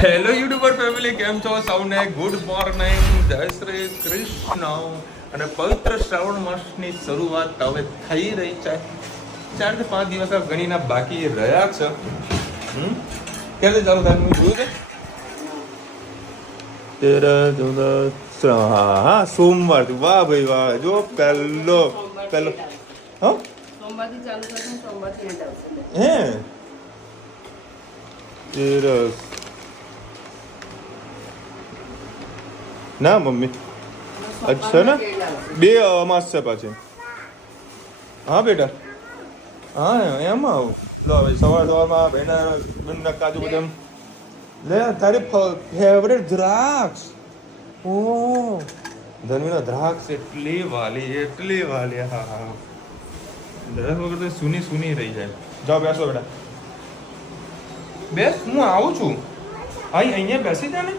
Hello YouTuber family, કેમ છો? સૌને ગુડ મોર્નિંગ, જય શ્રી કૃષ્ણ. અને પવિત્ર શ્રાવણ માસની શરૂઆત હવે થઈ રહી છે. 4 થી 5 દિવસ ગણીના બાકી રહ્યા છે. ક્યારે ચાલુ થાય જોયું છે? 13, 14, હા સોમવાર. વાહ ભાઈ વાહ. જો પહેલો હા સોમવારથી ચાલુ થશે, સોમવારથી એન્ડ આવશે. હે 13 ના મમ્મી અચ્છા ને 2 અમાસ છે પાછી. હા બેટા, હા એમાં આવું. લો ભાઈ સવારમાં બેના કાજુ બદામ લે. તારી ફેવરેટ દ્રાક્ષ. ઓ ધનવીના દ્રાક્ષ એટલી વાલી. હા હા, દ્રાક્ષ વગર તો સુની રહી જાય. જાઓ બેસો બેટા, બેસ. હું આવું છું. અહીંયા બેસી જા ને,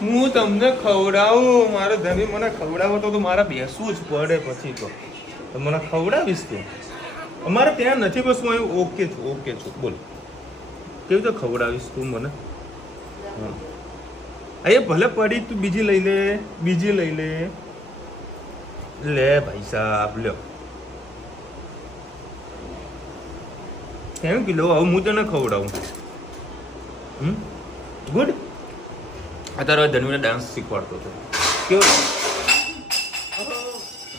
હું તમને ખવડાવું. મારે ધણી મને ખવડાવો તો મારે બેસવું જ પડે. પછી તો મને ખવડાવીશ કે અમારે ત્યાં નથી બસવું. અહીં ઓકે છું. બોલ કેવી રીતે ખવડાવીશ તું મને? હા અહીંયા ભલે પડી, તું બીજી લઈ લે. લે ભાઈ સાહેબ લ્યો. Thank you. લો હવે હું તને ખવડાવું. ગુડ. અત્યારે ધનવીને ડાન્સ શીખવાડતો હતો.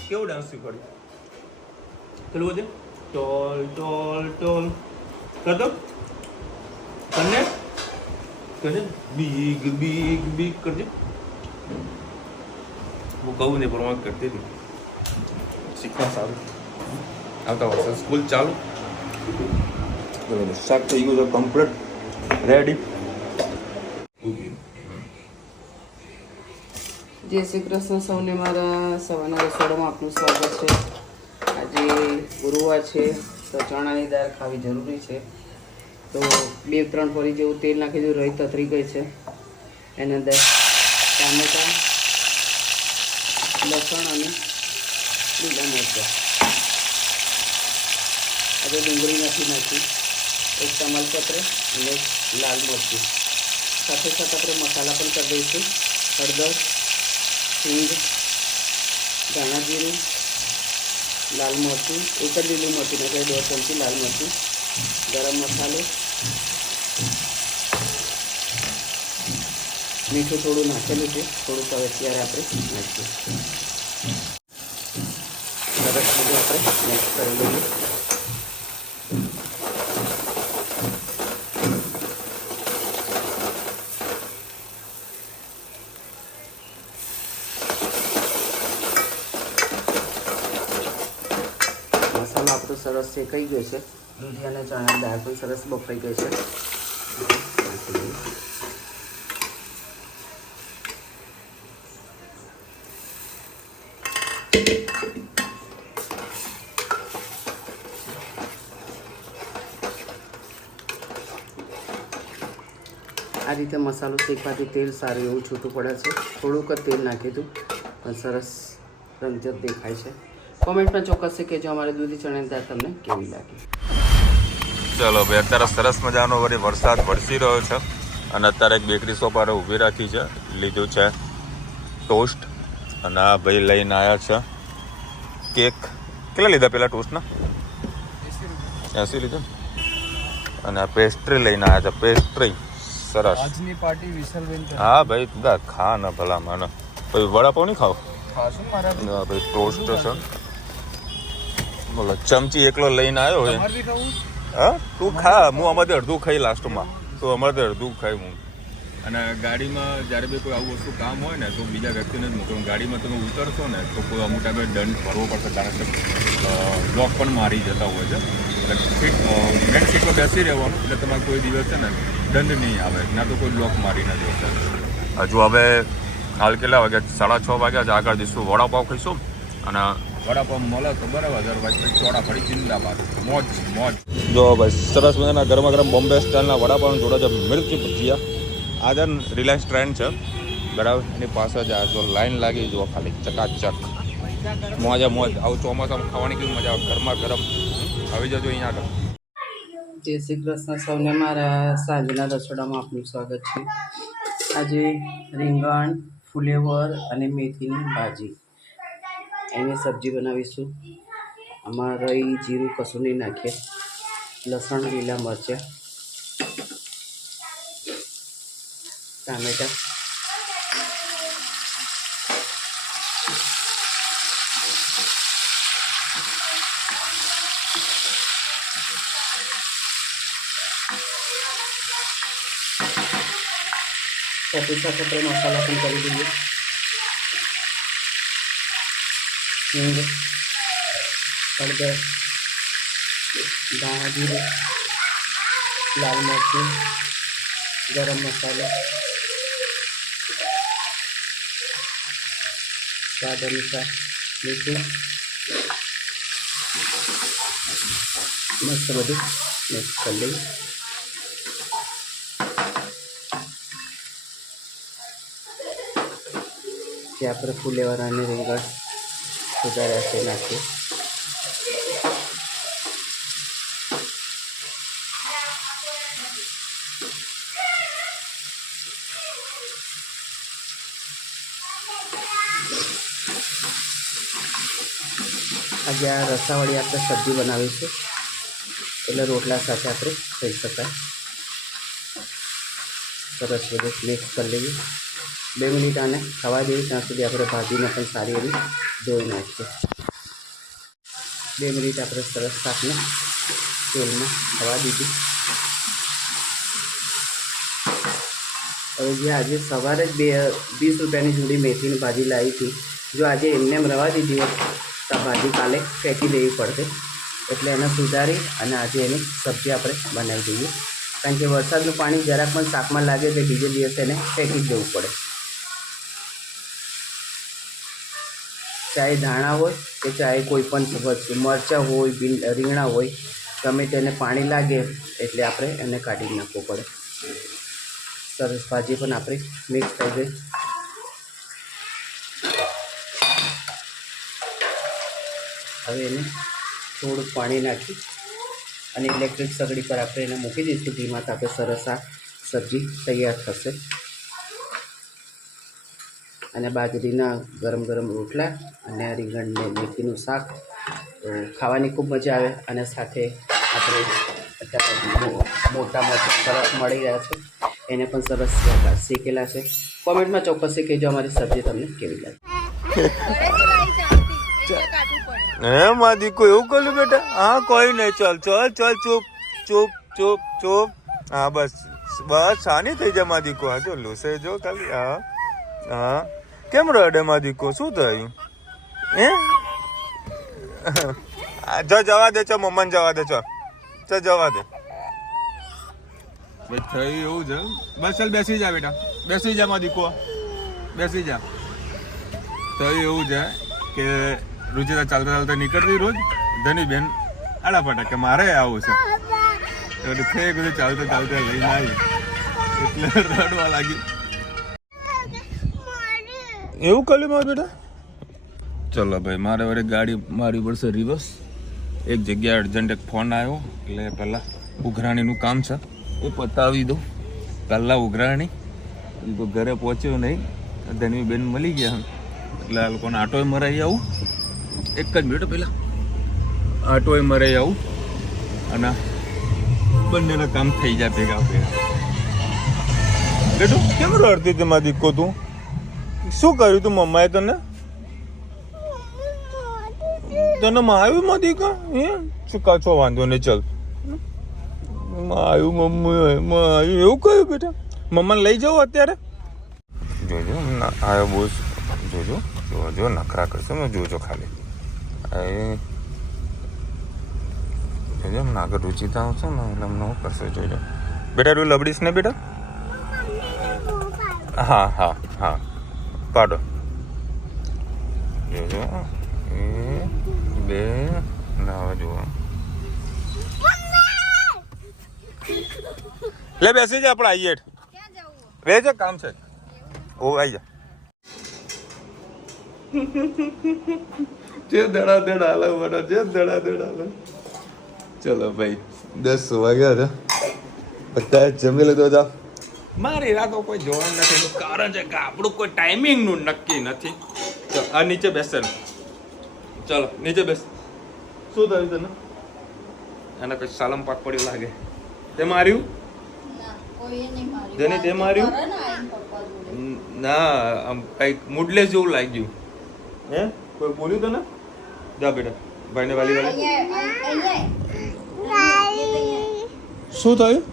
કેવો ડાન્સ શીખવાડ્યો? પેલું બધે ટોલ કર દો. કરને બીગ કરજે. હું કહું ને પણ કરતી હતી. શીખવા સારું. આવતા વર્ષે સ્કૂલ ચાલુ. શાક થઈ ગયું છે કમ્પ્લીટ રેડી. જય શ્રી કૃષ્ણ સૌને. મારા સવારના રસોડામાં આપનું સ્વાગત છે. આજે ગુરુવાર છે તો ચણાની દાળ ખાવી જરૂરી છે. તો 2-3 ફરી જેવું તેલ નાખી દીધું. રહી તતરી ગઈ છે. એની અંદર ટામેટાં, લસણ અને લીલા મરચાં. આજે ડુંગળી નથી નાખી. એક તમાલપત્ર અને લાલ મરચું. સાથે આપણે મસાલા પણ કરી દઈશું. હળદર, હિંગ, ધાણા જીરું, લાલ મરચું, એક જ લીલું મરચું નાખે, 2 ચમચી લાલ મરચું, ગરમ મસાલો, મીઠું થોડું નાખેલું છે. થોડુંક હવે અત્યારે આપણે નાખીએ. સરસ બધું આપણે મિક્સ કરી લઈએ. મસાલો આપણો સરસ શેકાઈ ગયો છે. દૂધી અને ચણાની દાળ પણ સરસ બફાઈ ગઈ છે. આ રીતે મસાલો શેકવાથી તેલ સારું એવું છૂટું પડે છે. થોડુંક જ તેલ નાખી દઉં પણ સરસ રંગજત દેખાય છે. કોમેન્ટમાં ચોક્કસ કહેજો અમારે દૂધી ચણાની દાળ તમને કેવી લાગી. ચલો ભાઈ, અત્યારે સરસ મજાનો વળી વરસાદ વરસી રહ્યો છે. અને અત્યારે એક બેકરી શોપ પર ઊભી રાખી છે. લીધું છે ટોસ્ટ અને આ ભાઈ લઈને આવ્યા છે કેક. કેટલા લીધા પેલા ટોસ્ટના? 80 લીધા. અને આ પેસ્ટ્રી લઈને આવ્યા છે. પેસ્ટ્રી સરસ. આજની પાર્ટી વિસલબેન. હા ભાઈ, તું ખા ને ભલા મને. પછી વડાપાવ નહીં ખાવ? ખાશું મારા ભાઈ ટોસ્ટ છે. બોલો, ચમચી એકલો લઈને આવ્યો હોય. તમારે બી ખાવું? હા તું ખા, હું આમાંથી અડધું ખાઈ લાસ્ટમાં. તો અમારે અડધું ખાઈ હું. અને ગાડીમાં જ્યારે બી કોઈ આવું વસ્તુ કામ હોય ને તો બીજા વ્યક્તિને જ મોકલું. ગાડીમાં તમે ઉતરશો ને તો કોઈ અમુક ટાઈમે દંડ ભરવો પડશે, કારણ કે બ્લોક પણ મારી જતા હોય છે. એટલે મેન સીટમાં બેસી રહેવાનું, એટલે તમારે કોઈ દિવસ છે ને દંડ નહીં આવે, ના તો કોઈ બ્લોક મારી નથી જતા. હજુ હવે હાલ કેટલા વાગ્યા? 6:30 વાગ્યા છે. આગળ જઈશું, વડાપાવ ખાઈશું. અને વડાપાવ મળે તો બરાબર, અદરવાઇઝ ચોડા ફરી જિંદાબાદ. મોજ. જો ભાઈ, સરસ મજાના ગરમા ગરમ બોમ્બે સ્ટાઇલના વડાપાવ જોડે છે મિર્ચી ભજીયા. આ જ રિલાયન્સ ટ્રેન્ડ છે બરાબર, એની પાસે જ આ જો લાઈન લાગી જુઓ ખાલી ચકાચક. મોજ. આવું ચોમાસામાં ખાવાની કેવી મજા આવે, ગરમા ગરમ. આવી જજો અહીંયા આગળ. જય શ્રી કૃષ્ણ સૌને મારા સાંજના રસોડામાં આપનું સ્વાગત છે. આજે રીંગણ, ફુલેવર અને મેથીની ભાજી એની સબ્જી બનાવીશું. આમાં રઈ જીરું કશું નહીં નાખીએ, લસણ, લીલા મરચાં, ટામેટાં, સાથે સાથે આપણે મસાલા પણ કરી દઈએ. હિંગ, હળદર, ધાણા જીરું, લાલ મરચું, ગરમ મસાલો, સ્વાદ અનુસાર મીઠું, મસ્ત બધું મિક્સ કરી લઈએ. જે આપણે ફુલેવર અને રીંગણ સુધાર્યા છે નાખીએ. આજે આ રસાવાળી આપણે સબ્જી બનાવીશું, એટલે રોટલા સાથે આપણે ખાઈ શકાય. સરસ બધું મિક્સ કરી લઈએ. 2 મિનિટ આને ખાવા દઈએ, ત્યાં સુધી આપણે ભાજીને પણ સારી એવી ધોઈ નાખીએ. 2 મિનિટ આપણે સરસ શાકને તેલમાં ખાવા દીધી. હવે જે આજે સવારે જ 20 રૂપિયાની જોડી મેથીની ભાજી લાવી હતી, જો આજે એમને એમ રવા દીધી હોત તો આ ભાજી કાલે ફેંકી દેવી પડશે. એટલે એને સુધારી અને આજે એની સબ્જી આપણે બનાવી દઈએ. કારણ કે વરસાદનું પાણી જરાક પણ શાકમાં લાગે તો બીજે દિવસે એને ફેંકી જ દેવું પડે. ચાહે ધાણા હોય કે ચાહે કોઈ પણ વસ્તુ, મરચાં હોય, રીંગણા હોય, ગમે તેને પાણી લાગે એટલે આપણે એને કાઢી નાખવું પડે. સરસ ભાજી પણ આપણી મિક્સ થઈ ગઈ. હવે એને થોડું પાણી નાખી અને ઇલેક્ટ્રિક સગડી પર આપણે એને મૂકી દઈશું ધીમા તાપે. સરસ આ સબ્જી તૈયાર થશે. અને બાજરીના ગરમ ગરમ રોટલા અને રીંગણને મેથીનું શાક તો ખાવાની ખૂબ મજા આવે. અને સાથે આપણે અત્યારે મોટા મરચાં સરસ મળી રહ્યા છે, એને પણ સરસ શેકેલા છે. કોમેન્ટમાં ચોક્કસથી કહેજો અમારી સબ્જી તમને કેવી લાગે. હે માં દીકો એવું કર્યું બેટા? હા કોઈ નહીં, ચાલ ચાલ ચાલ, ચૂપ ચૂપ ચૂપ ચૂપ. હા બસ બસ, શાની થઈ જાય માં દીકો. હા જો લૂસે જો ખાલી. હા હા, કેમ રડે માં દીકો? શું થયું? હે જો જવા દે, ચો મમ્માને જવા દે, ચો ચો જવા દે. બસ થયું એવું છે. બસ ચાલ બેસી જા બેટા, બેસી જા માં દીકો, બેસી જા. થયું એવું છે કે રુચિતા ચાલતા ચાલતા નીકળતી રોજ. ધની બેન આડા ફટા કે મારે આવું છે, એટલે થઈ ગયું ચાલતા ચાલતા લઈને આવી એટલે રડવા લાગી. એવું કર્યું મારા બેટા? ચલો ભાઈ, મારે વડે ગાડી મારી પડશે રિવર્સ. એક જગ્યાએ અર્જન્ટ એક ફોન આવ્યો, એટલે પહેલાં ઉઘરાણીનું કામ છે એ પતાવી દો. પહેલાં ઉઘરાણી તો ઘરે પહોંચ્યો નહીં, ધનવી બેન મળી ગયા એટલે આ લોકોને આટોય મરાઈ આવું. એક જ મિનિટ પહેલાં આટોય મરાઈ આવું અને બંનેના કામ થઈ જાય ભેગા ભેગા. બેટું કેમ રડતી હતી મારી દીકો? તું શું કર્યું તું મમ્માએ તને? તને માર્યું માં દીકા? હે શું કાચો વાંધો નહીં, ચાલ માર્યું મમ્મી, માર્યું એવું કહ્યું બેટા? મમ્માને લઈ જાઓ અત્યારે? જોજો આવ્યો બોસ, જોજો જોજો નખરા કરશે ને, જોજો ખાલી. જોજો અમને આગળ રુચિતા આવશે ને એટલે અમને શું કરશે જોજો. બેટા તું લબડીશ ને બેટા? હા હા હા, કાઢો. જોજો 1 2 ના જુઓ. લે બેસી જા, આપણે આવીએ. વે છે કામ છે. ઓ આવી જા. જે દડા દડા હાલો બડા, જે દડા દડા હાલો. ચલો ભાઈ, 10 વાગ્યા છે બધા જમી લીધો હતા. મારી રાતો કોઈ જોવાનું નથી એનું કારણ છે કે આપણું કોઈ ટાઈમિંગનું નક્કી નથી. ચાલ આ નીચે બેસે ને, ચાલો નીચે બેસ. શું થયું તને? એને કઈ સાલમ પાક પડ્યું લાગે. તે માર્યું? જેને તે માર્યું? ના આમ કઈક મૂડલેસ જેવું લાગ્યું. હે કોઈ બોલ્યું તને? જા બેટા ભાઈને વાલી વાલી. શું થયું?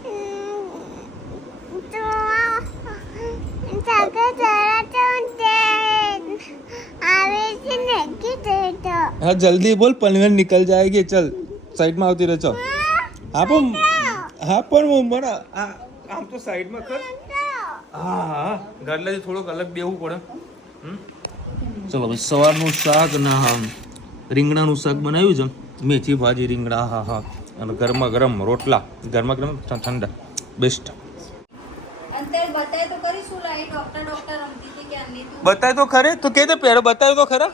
हाँ जल्दी बोल पनवेल निकल जाएगी. चल साइड में આવતી રહે. ચલ હા પણ હું મને આમ તો સાઈડ માં કર. હા ગાડલાથી થોડોક અલગ બેવું પડે. ચલો ભાઈ સવારનું શાક ના હા રીંગણાનું શાક બનાવ્યું છે. મેથી ભાજી રીંગણા હા હા અને ગરમા ગરમ રોટલા ગરમા ગરમ ઠંડા બેસ્ટ. બતાય તો ખરે તો કે પહેરો બતાવ્યો તો ખરા.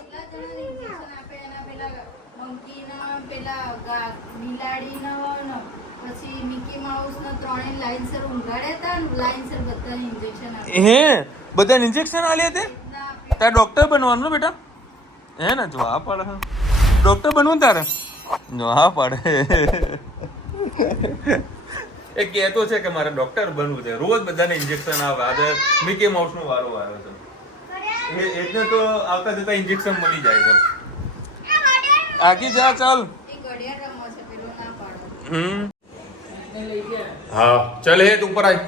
હે બધા ઇન્જેક્શન આલ્યા તે તારે ડોક્ટર બનવાનું ને બેટા? હે ને જો હા પાડે ડોક્ટર બનવું તારે? જો હા પાડે. એ કહેતો છે કે મારે ડોક્ટર બનવું છે. રોજ બધાને ઇન્જેક્શન આવે. આજે મિકી માઉસ નો વારો આવ્યો છે. એટલે તો આવતા જતા ઇન્જેક્શન મળી જાય છે. આગી જા ચાલ. હા ચાલ હે તું ઉપર આય.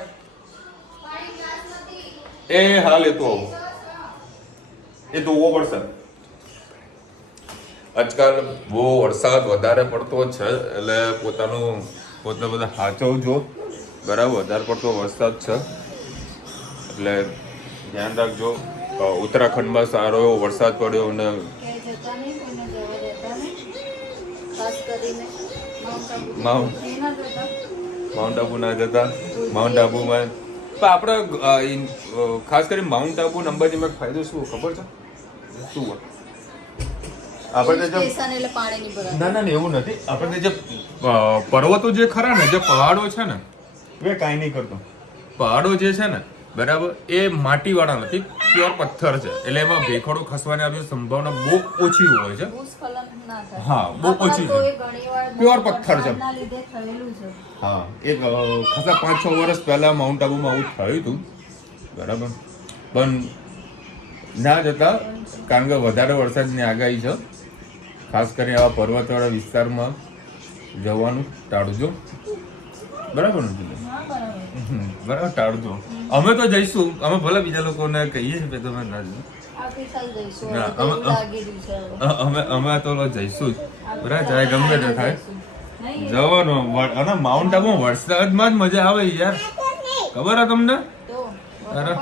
એ હા લેતો આવું. એ ધોવો પડશે. આજકાલ બહુ વરસાદ વધારે પડતો છે એટલે પોતે બધા સાચવજો. બરાબર વધારે પડતો વરસાદ છે એટલે ધ્યાન રાખજો. ઉત્તરાખંડમાં સારો એવો વરસાદ પડ્યો અને માઉન્ટ આબુ ના જતા. માઉન્ટ આબુમાં આપણે ખાસ કરીને માઉન્ટ આબુ અંબાજીમાં એક ફાયદો શું ખબર છે? શું હોય આપણે ના ના એવું નથી. આપણે જે પર્વતો જે ખરા ને જે પહાડો છે ને એ કાંઈ નહીં કરતો. પહાડો જે છે ને બરાબર એ માટીવાળા નથી, પ્યોર પથ્થર છે એટલે એમાં ભેખડો ખસવાની આવી સંભાવના બહુ ઓછી હોય છે. હા બહુ ઓછી છે. પ્યોર પથ્થર છે. હા એક ખાસા 5-6 વર્ષ પહેલા માઉન્ટ આબુમાં આવું થયું હતું બરાબર. પણ ના જતા કારણ કે વધારે વરસાદની આગાહી છે. ખાસ કરીને આવા પર્વતવાળા વિસ્તારમાં જવાનું ટાળજો. બરાબર ને? બરાબર ટાળજો. અમે તો જઈશું. અમે ભલે બીજા લોકોને કહીએ છીએ તમે ના અમે તો જઈશું જ. બરાબર ચાહે ગમે તે થાય જવાનું. અને માઉન્ટ આબુ વરસાદમાં જ મજા આવે યાર. ખબર હે તમને? અરે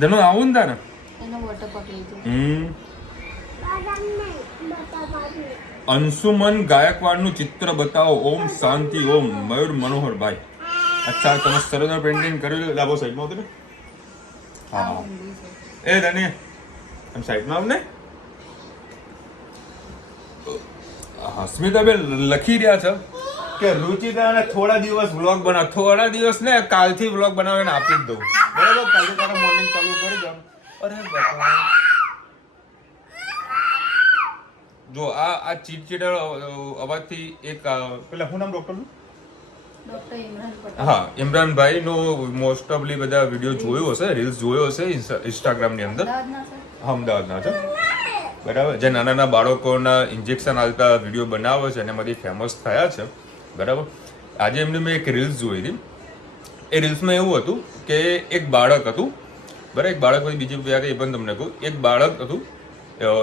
દનો આવું ને તારે અંશુમન ગાયકવાડનું ચિત્ર બતાવો. ઓમ શાંતિ ઓમ. મયુર મનોહરભાઈ. અચ્છા તમે સરદાર પેઇન્ટિંગ કરેલું લાવો સાઈડમાં આવતો ને. હા એ ધને આમ સાઈડમાં આવ ને. સ્મિતાબેન લખી રહ્યા છે કે રુચિતાને થોડા દિવસ વ્લોગ બનાવ. થોડા દિવસ ને કાલથી વ્લોગ બનાવીને આપી જ દઉં. બરાબર કાલે તારે મોર્નિંગ ચાલુ કરી દઉં. અરે બાપા જો આ ચીડચીડા અવાજથી એક પેલા શું નામ ડોક્ટરનું? હા ઇમરાનભાઈ નો મોસ્ટ ઓફલી બધા વિડીયો જોયો હશે, રીલ્સ જોયો હશે ઇન્સ્ટાગ્રામ ની અંદર. અમદાવાદના છે બરાબર. જે નાના નાના બાળકોના ઇન્જેક્શન આલતા વિડીયો બનાવે છે અને એમાંથી ફેમસ થયા છે બરાબર. આજે એમને મેં એક રીલ્સ જોઈ હતી. એ રીલ્સમાં એવું હતું કે એક બાળક હતું બરાબર. એક બાળક હોય બીજી વાત એ પણ તમને કહું. એક બાળક હતું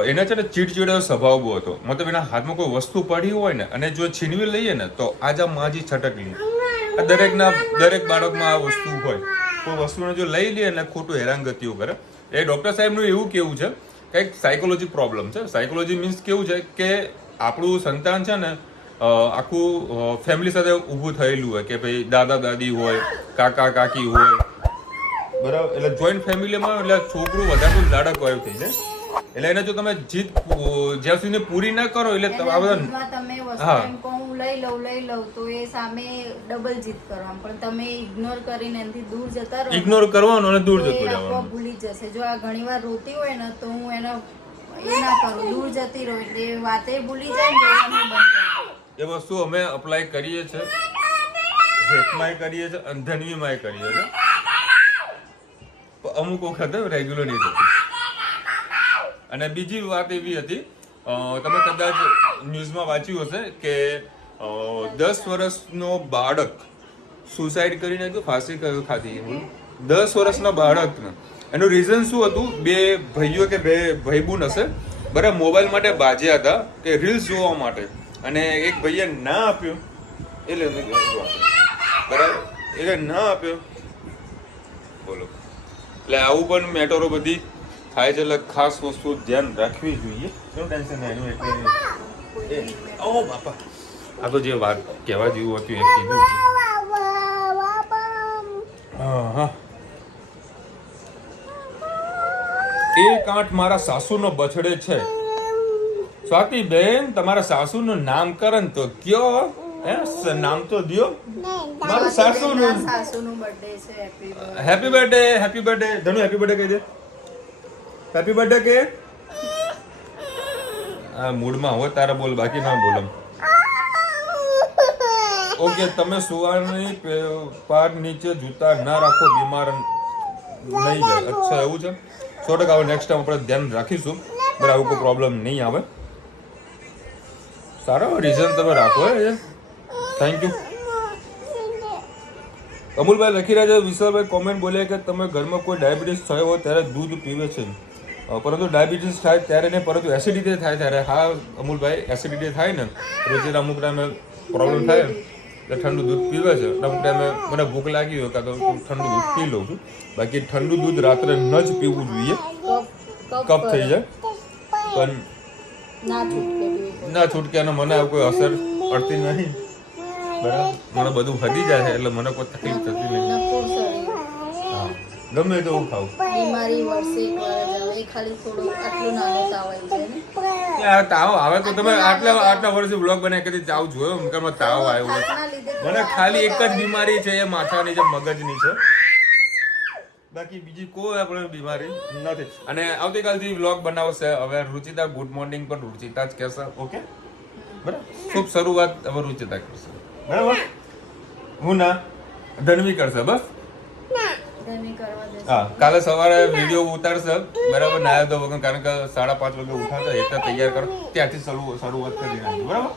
એના છે ને ચીડચીડો સ્વભાવ બહુ હતો. મતલબ એના હાથમાં કોઈ વસ્તુ પડી હોય ને અને જો છીનવી લઈએ ને તો આજા માજી છટકલી. દરેક બાળકમાં આ વસ્તુ હોય. કોઈ વસ્તુને જો લઈ લે ને ખોટું હેરાનગતિઓ કરે. એ ડોક્ટર સાહેબનું એવું કેવું છે કંઈક સાયકોલોજી પ્રોબ્લેમ છે. સાયકોલોજી મીન્સ કેવું છે કે આપણું સંતાન છે ને આખું ફેમિલી સાથે ઊભું થયેલું હોય કે ભાઈ દાદા દાદી હોય, કાકા કાકી હોય બરાબર. એટલે જોઈન્ટ ફેમિલીમાં એટલે છોકરું વધારે લાડક વાયુ થઈ જાય. એટલે એને જો તમે જીત જ્યાં સુધી પૂરી ના કરો એટલે તમે વસ્તુ હા. એમ કહું લઈ લઉં તો એ સામે ડબલ જીત કરવાનું, પણ તમે ઇગ્નોર કરીને એનાથી દૂર જતા રહો ઇગ્નોર કરવાનો અને દૂર તો એ જતું આપોઆપ રહેવાનું. ભૂલી જ જશે. જો આ ઘણીવાર રોતી હોય ને તો હું એને એ ના કરું, દૂર જતી રહું એટલે એ વાતે ભૂલી જાય ને રોવાનું બંધ કરી દે. એ વસ્તુ અમે અપ્લાય કરીએ છીએ, હેતમાંય કરીએ છીએ અને ધનવીમાંય કરીએ છીએ. પણ અમુક વખત રેગ્યુલર નહીં થતી. અને બીજી વાત એવી હતી, તમે કદાચ ન્યૂઝમાં વાંચ્યું હશે કે 10 વર્ષનો બાળક સુસાઇડ કરી નાખ્યું, ફાંસી ખાધી. 10 વર્ષના બાળકને એનું રીઝન શું હતું? બે ભાઈઓ કે બે ભાઈબંધ હશે, બરાબર, મોબાઈલ માટે બાજ્યા હતા કે રીલ્સ જોવા માટે, અને એક ભાઈએ ના આપ્યો, એટલે બરાબર, એટલે ના આપ્યો. બોલો, એટલે આવું પણ મેટરો બધી થાય છે. એટલે ખાસ વસ્તુ ધ્યાન રાખવી જોઈએ. શું ટેન્શન નહીં એનું, એટલે ઓ બાપા, આ તો જે વાત કહેવા જેવું હતું એ કીધું. હા, એક આઠ મારા સાસુનો બર્થડે છે. સ્વાતિ બેન, તમારા સાસુનું નામકરણ તો કયો, હે? નામ તો દ્યો. મારું સાસુનું સાસુનું બર્થડે છે. Happy birthday, happy birthday. Dhanu happy birthday કહી દે. હેપી બર્થડે કે આ મૂડમાં હોય તારે બોલ, બાકી ના બોલમ. ઓકે, તમે સુવાની પાર નીચે જૂતા ના રાખો, બીમાર નહીં જાય. અચ્છા, એવું છે. 100% હવે નેક્સ્ટ ટાઈમ આપણે ધ્યાન રાખીશું, બરાબર, આવું કોઈ પ્રોબ્લેમ નહીં આવે. સારો રીઝન તમે રાખો. Thank you. અમુલભાઈ લખી રહ્યા છે, વિશાલભાઈ કોમેન્ટ બોલ્યા કે તમે ઘરમાં કોઈ ડાયાબિટીસ થયો હોય ત્યારે દૂધ પીવે છે, પરંતુ ડાયાબિટીસ થાય ત્યારે નહીં, પરંતુ એસિડિટી થાય ત્યારે. હા અમુલભાઈ, એસિડિટી થાય ને, રોજે અમુક ટાઈમે પ્રોબ્લેમ થાય એટલે ઠંડુ દૂધ પીવે છે. અમુક ટાઈમે મને ભૂખ લાગી હોય કાં તો ઠંડુ દૂધ પી લઉં છું. બાકી ઠંડુ દૂધ રાત્રે ન જ પીવું જોઈએ, કફ થઈ જાય. પણ ના છૂટકે અને મને આવું કોઈ અસર પડતી નહીં, બરાબર. મને બધું વધી જાય છે એટલે મને કોઈ તકલીફ થતી નહીં. હા, ગમે તો હું ખાઉં. બીમારી વર્ષે એકવાર જ આવે, એ ખાલી થોડું આટલું નાનો તાવ આવી જાય ને. આ તાવ આવે તો તમે આટલા વર્ષથી બ્લોગ બનાવી કદી તાવ જોયો? મને તાવ આવ્યો હોય. તાવના લીધે મને ખાલી એક જ બીમારી છે, એ માથાની જે મગજની છે, બાકી બીજી કોઈ આપણે બીમારી નથી. અને આવતીકાલથી વ્લોગ બનાવશે હવે રુચિતા. ગુડ મોર્નિંગ પણ રુચિતા જ કહેશે. ઓકે, બરાબર. શુભ શરૂઆત હવે રુચિતા કરશે, બરાબર. હું ના, ધનવી કરશે. બસ ધની કરવા દેશે. હા, કાલે સવારે વિડીયો ઉતારશે, બરાબર, નાયા તો વગર, કારણ કે 5:30 વાગે ઉઠાશે એટલે તૈયાર કરો, ત્યાંથી શરૂઆત કરી નાખી, બરાબર.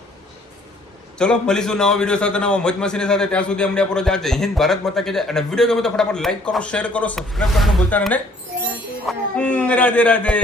ચલો, મળીશું નવા વિડીયો સાથે, નવા મોજ મસ્તીની સાથે. ત્યાં સુધી અમને આપણો જય હિન્દ, ભારત માતા કે જય. અને વિડીયો ગમે તો ફટાફટ લાઈક કરો, શેર કરો, સબસ્ક્રાઇબ કરવાનું ભૂલતા નહીં. રાધે રાધે.